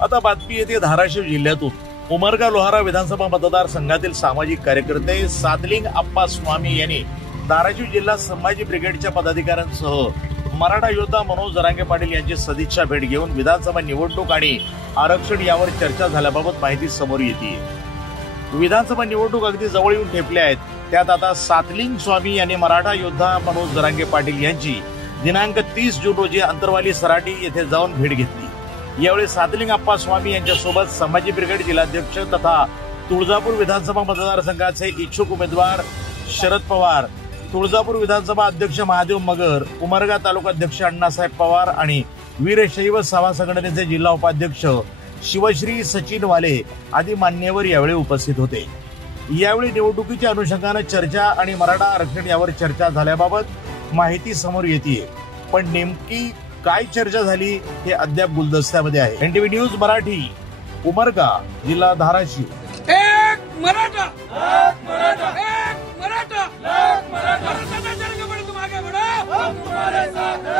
आता बातमी येते धाराशिव जिल्ह्यातून। उमरगा लोहारा विधानसभा मतदारसंघातील सामाजिक कार्यकर्ते सादलिंग अप्पा स्वामी यांनी धाराशिव जिल्हा संभाजी ब्रिगेडच्या पदाधिकाऱ्यांसह मराठा योद्धा मनोज जरांगे पाटील यांची सदिच्छा भेट घेऊन विधानसभा निवडणूक आणि आरक्षण यावर चर्चा झाल्याबाबत माहिती समोर येते। विधानसभा निवडणूक अगदी जवळ येऊन ठेपल्या आहेत। त्यात आता सादलिंग स्वामी यांनी मराठा योद्धा मनोज जरांगे पाटील यांची दिनांक 30 जून रोजी अंतरवाली सराटी येथे जाऊन भेट घेतली। यावेळी सादलिंग अप्पा स्वामी यांच्यासोबत संभाजी ब्रिगेड जिल्हाध्यक्ष तथा तुळजापूर विधानसभा मतदारसंघाचे इच्छुक उमेदवार शरद पवार, तुळजापूर विधानसभा अध्यक्ष महादेव मगर, उमरगा तालुकाध्यक्ष अण्णासाहेब पवार आणि वीरशैव सभा संघटनेचे जिल्हा उपाध्यक्ष शिवश्री सचिन वाले आदी मान्यवर यावेळी उपस्थित होते। यावेळी निवडणुकीच्या अनुषंगाने चर्चा आणि मराठा आरक्षण यावर चर्चा झाल्याबाबत माहिती समोर येते, पण नेमकी काय चर्चा झाली हे अद्याप गुलदस्त्यामध्ये आहे। एनटीव्ही न्यूज मराठी, उमरगा, जिल्हा धाराशिव। एक मराठा, एक मराठा, एक मराठा, एक मराठा, तुम आगे बढ़ो, हम तुम्हारे साथ हैं।